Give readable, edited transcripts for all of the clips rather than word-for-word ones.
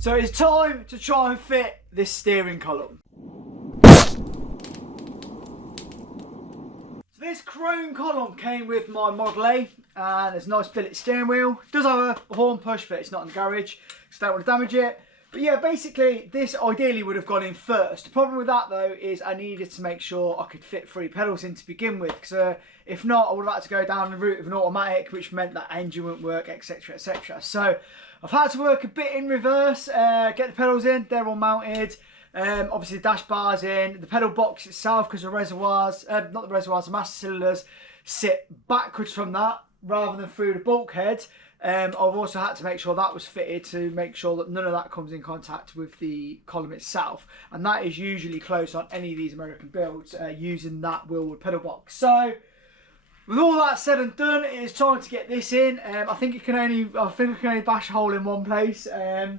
So it's time to try and fit this steering column. So this chrome column came with my Model A, and it's a nice billet steering wheel. It does have a horn push, but it's not in the garage, so I don't want to damage it. But yeah, basically this ideally would have gone in first. The problem with that though is I needed to make sure I could fit 3 pedals in to begin with, because if not I would have had to go down the route of an automatic, which meant that engine wouldn't work, etc, etc. So I've had to work a bit in reverse, get the pedals in, they're all mounted. Obviously the dash bar's in, the pedal box itself, because the reservoirs, not the reservoirs, the master cylinders sit backwards from that rather than through the bulkhead. I've also had to make sure that was fitted to make sure that none of that comes in contact with the column itself, and that is usually close on any of these American builds, using that wheelwood pedal box. So with all that said and done, it is time to get this in. I think I can only bash a hole in one place. So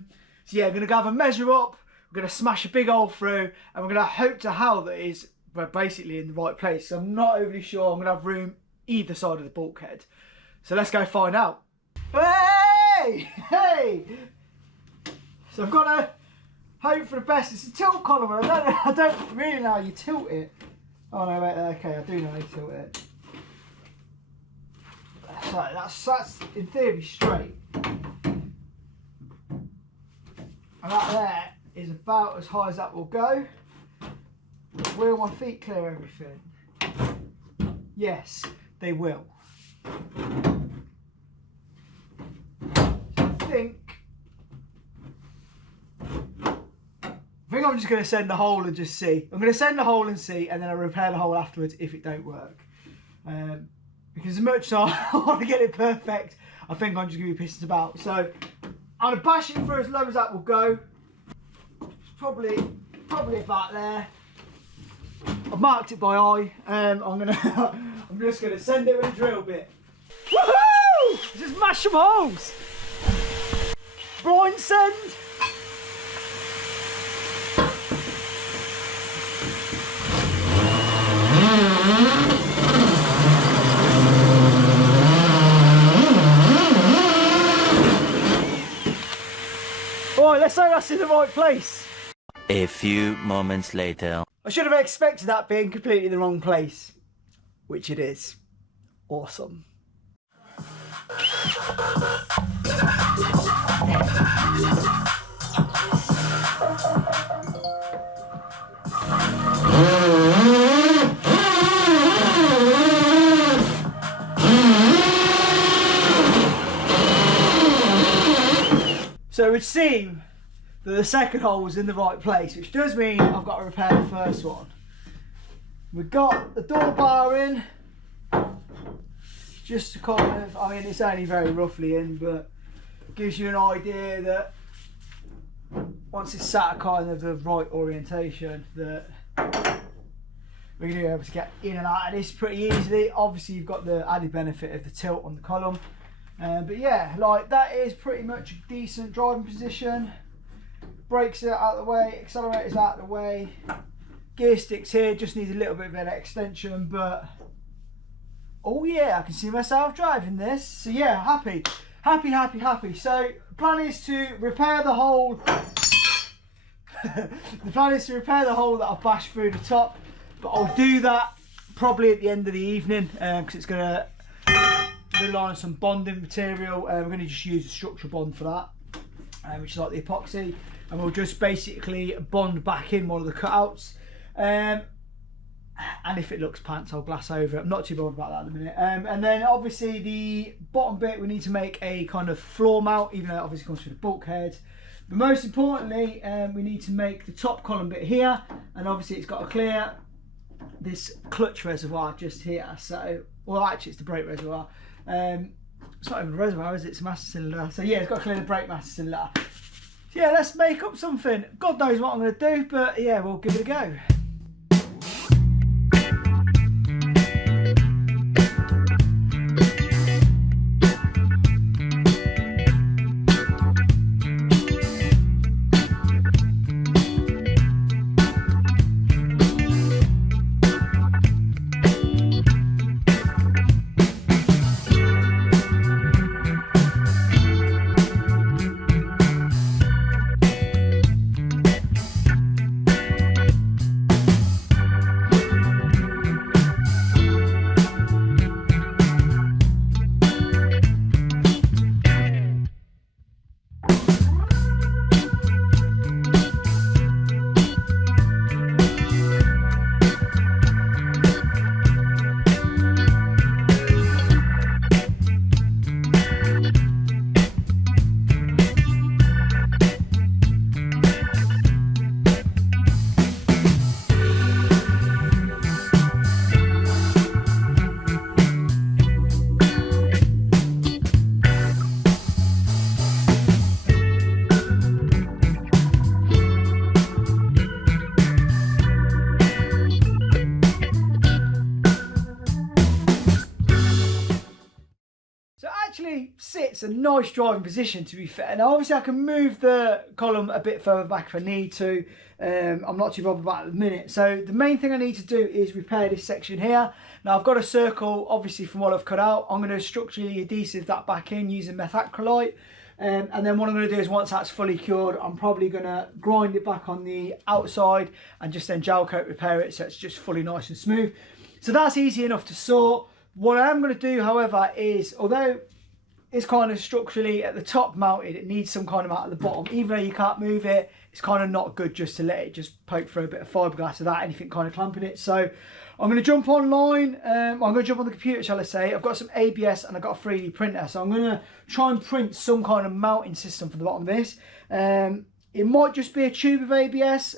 yeah, I'm going to have a measure up, we're going to smash a big hole through, and we're going to hope to hell that it is basically in the right place. So I'm not overly sure I'm going to have room either side of the bulkhead. So let's go find out. Hey! Hey! So I've got to hope for the best. It's a tilt column, and I don't really know how you tilt it. Oh no, wait, okay, I do know how you tilt it. So that's in theory straight. And that there is about as high as that will go. Will my feet clear everything? Yes, they will. I think I'm just going to send the hole and just see. I'm going to send the hole and see, and then I'll repair the hole afterwards if it don't work. Because as much as I want to get it perfect, I think I'm just going to be pissed about. So I'm going to bash it through as low as that will go. It's probably about there. I've marked it by eye. I'm just going to send it with a drill bit. Woohoo! Just mash some holes. Blind send. Alright, let's say that's in the right place. A few moments later. I should have expected that being completely in the wrong place, which it is. Awesome. So it would seem that the second hole was in the right place, which does mean I've got to repair the first one. We've got the door bar in, just to kind of, I mean it's only very roughly in, but gives you an idea that once it's sat at kind of the right orientation, that we're going to be able to get in and out of this pretty easily. Obviously you've got the added benefit of the tilt on the column. But yeah, like that is pretty much a decent driving position. Brakes are out of the way, accelerators out of the way, gear sticks here, just needs a little bit of an extension, but oh yeah, I can see myself driving this. So yeah, happy. So plan is to repair the hole. The plan is to repair the hole that I've bashed through the top, but I'll do that probably at the end of the evening, because it's going to rely on some bonding material. We're going to just use a structural bond for that, which is like the epoxy, and we'll just basically bond back in one of the cutouts, and if it looks pants I'll glass over it. I'm not too bothered about that at the minute. And then obviously the bottom bit we need to make a kind of floor mount, even though it obviously comes through the bulkhead. But most importantly, we need to make the top column bit here, and obviously it's got to clear this clutch reservoir just here. So, well actually it's the brake reservoir. It's not even a reservoir, is it? It's a master cylinder. So yeah, it's got to clear the brake master cylinder. So yeah, let's make up something. God knows what I'm going to do, but yeah, we'll give it a go. it's a nice driving position, to be fair. Now obviously I can move the column a bit further back if I need to. I'm not too bothered about it at the minute. So the main thing I need to do is repair this section here. Now I've got a circle, obviously, from what I've cut out. I'm going to structurally adhesive that back in using methacrylate. And then what I'm going to do is, once that's fully cured, I'm probably going to grind it back on the outside and just then gel coat repair it so it's just fully nice and smooth. So that's easy enough to sort. What I am going to do, however, is, although it's kind of structurally at the top mounted, it needs some kind of mount at the bottom. Even though you can't move it, it's kind of not good just to let it just poke through a bit of fiberglass without anything kind of clamping it. So I'm going to jump online. I'm going to jump on the computer, shall I say. I've got some ABS and I've got a 3D printer. So I'm going to try and print some kind of mounting system for the bottom of this. It might just be a tube of ABS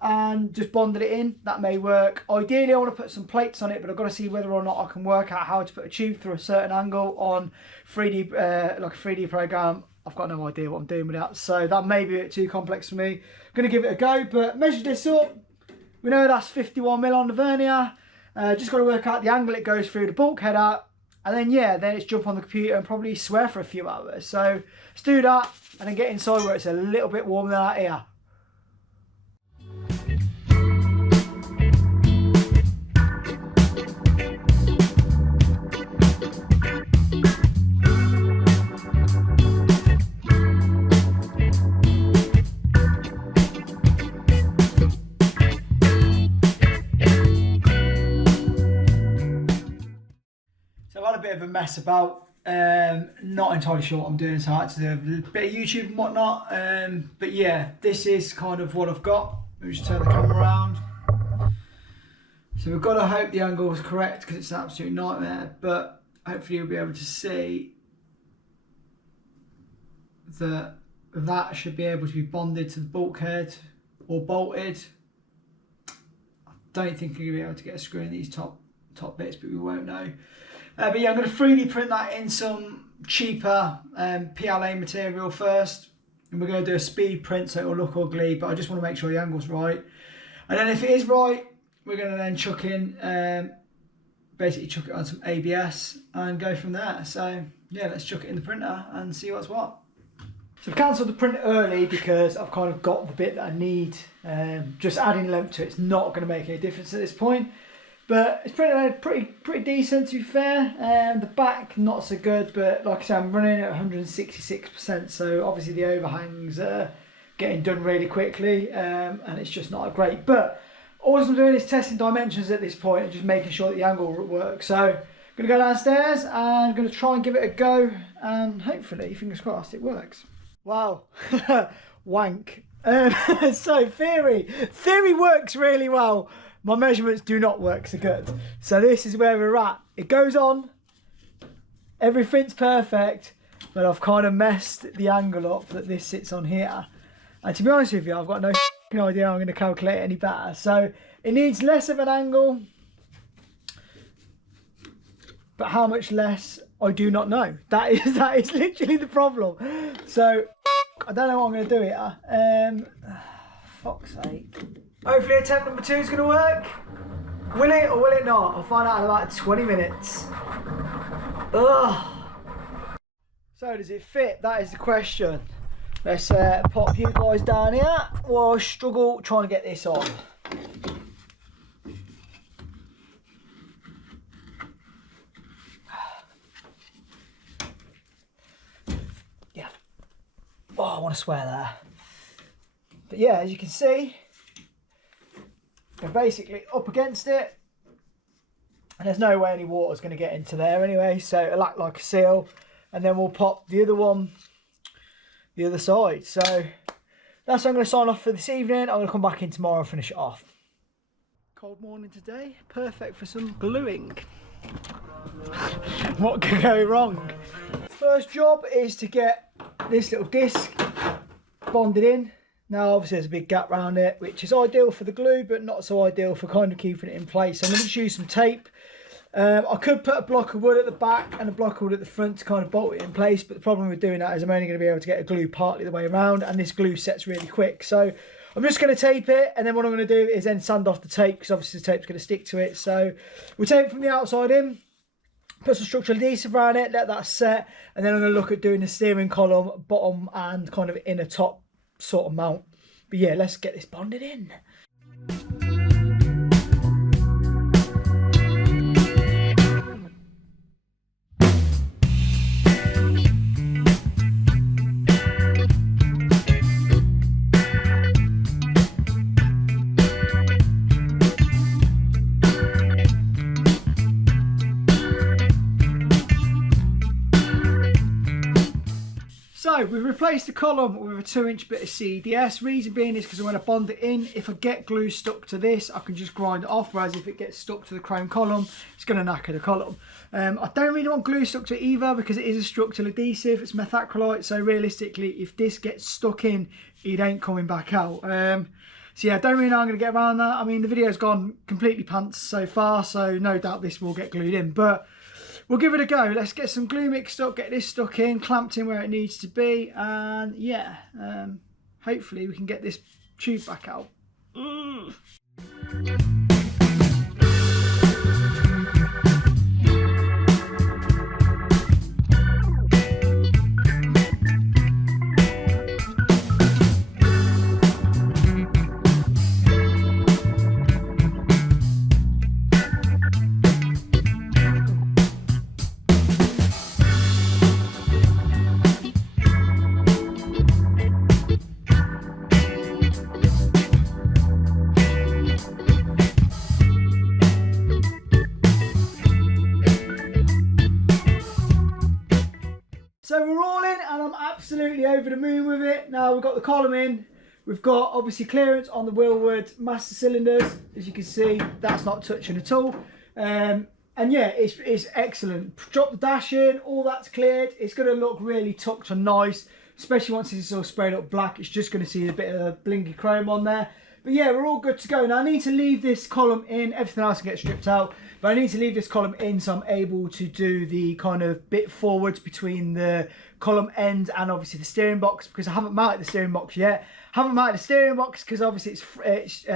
and just bonded it in. That may work. Ideally, I want to put some plates on it, but I've got to see whether or not I can work out how to put a tube through a certain angle on 3D, like a 3D program. I've got no idea what I'm doing with that, so that may be a bit too complex for me. I'm going to give it a go, but measure this up. We know that's 51mm on the vernier. Just got to work out the angle it goes through the bulkhead at, and then yeah, then it's jump on the computer and probably swear for a few hours. So let's do that and then get inside where it's a little bit warmer than out here. Bit of a mess about, not entirely sure what I'm doing, so I had to do a bit of YouTube and whatnot, but yeah, this is kind of what I've got. Let me just turn the camera around. So we've got to hope the angle is correct because it's an absolute nightmare, but hopefully you'll be able to see that that should be able to be bonded to the bulkhead or bolted. I don't think you'll be able to get a screw in these top bits, but we won't know. But yeah, I'm going to 3D print that in some cheaper PLA material first. And we're going to do a speed print so it'll look ugly, but I just want to make sure the angle's right. And then if it is right, we're going to then chuck in, basically chuck it on some ABS and go from there. So yeah, let's chuck it in the printer and see what's what. So I've cancelled the print early because I've kind of got the bit that I need. Just adding length to it's not going to make any difference at this point. But it's pretty decent, to be fair. The back not so good, but like I said, I'm running at 166%, so obviously the overhangs are getting done really quickly, and it's just not great. But all I'm doing is testing dimensions at this point and just making sure that the angle works. So I'm going to go downstairs and I'm going to try and give it a go, and hopefully, fingers crossed, it works. Wow, wank. So theory works really well. My measurements do not work so good. So this is where we're at. It goes on, everything's perfect, but I've kind of messed the angle up that this sits on here. And to be honest with you, I've got no idea how I'm going to calculate it any better. So it needs less of an angle, but how much less, I do not know. That is literally the problem. So I don't know what I'm going to do here. Fuck's sake. Hopefully attempt number 2 is going to work. Will it or will it not? I'll find out in about 20 minutes. Ugh. So does it fit? That is the question. Let's pop you guys down here while I struggle trying to get this on. Yeah. Oh, I want to swear there. But yeah, as you can see, we're basically up against it, and there's no way any water's going to get into there anyway, so it'll act like a seal, and then we'll pop the other one the other side. So that's what I'm going to sign off for this evening. I'm going to come back in tomorrow and finish it off. Cold morning today, perfect for some gluing. What could go wrong? First job is to get this little disc bonded in. Now obviously there's a big gap around it, which is ideal for the glue, but not so ideal for kind of keeping it in place. So I'm going to just use some tape. I could put a block of wood at the back and a block of wood at the front to kind of bolt it in place, but the problem with doing that is I'm only going to be able to get a glue partly the way around, and this glue sets really quick. So I'm just going to tape it, and then what I'm going to do is then sand off the tape, because obviously the tape's going to stick to it. So we'll tape it from the outside in, put some structural adhesive around it, let that set, and then I'm going to look at doing the steering column, bottom and kind of inner top sort of mount. But yeah, let's get this bonded in. So we've replaced the column with a 2-inch bit of CDS. Reason being is because when I bond it in, if I get glue stuck to this, I can just grind it off, whereas if it gets stuck to the chrome column, it's going to knacker the column. I don't really want glue stuck to it either because it is a structural adhesive, it's methacrylate, so realistically if this gets stuck in, it ain't coming back out. So yeah, I don't really know how I'm going to get around that. I mean, the video's gone completely pants so far, so no doubt this will get glued in, but we'll give it a go. Let's get some glue mixed up, get this stuck in, clamped in where it needs to be, and yeah, hopefully we can get this tube back out. So we're all in and I'm absolutely over the moon with it. Now we've got the column in, we've got obviously clearance on the Willwood master cylinders. As you can see, that's not touching at all. And yeah, it's excellent. Drop the dash in, all that's cleared. It's going to look really tucked and nice, especially once it's all sprayed up black. It's just going to see a bit of blinky chrome on there. But yeah, we're all good to go. Now I need to leave this column in, everything else can get stripped out, but I need to leave this column in so I'm able to do the kind of bit forwards between the column end and obviously the steering box, because I haven't mounted the steering box yet. Haven't mounted the steering box because obviously it's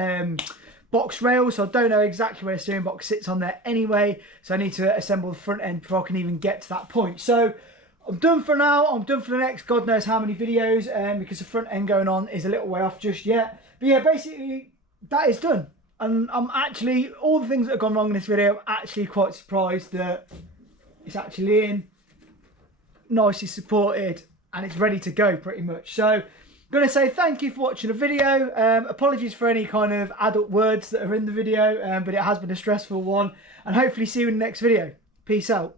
box rail, so I don't know exactly where the steering box sits on there anyway, so I need to assemble the front end before I can even get to that point. So I'm done for now. I'm done for the next God knows how many videos, because the front end going on is a little way off just yet. But yeah, basically that is done. And I'm actually, all the things that have gone wrong in this video, I'm actually quite surprised that it's actually in, nicely supported, and it's ready to go pretty much. So I'm going to say thank you for watching the video. Apologies for any kind of adult words that are in the video, but it has been a stressful one. And hopefully see you in the next video. Peace out.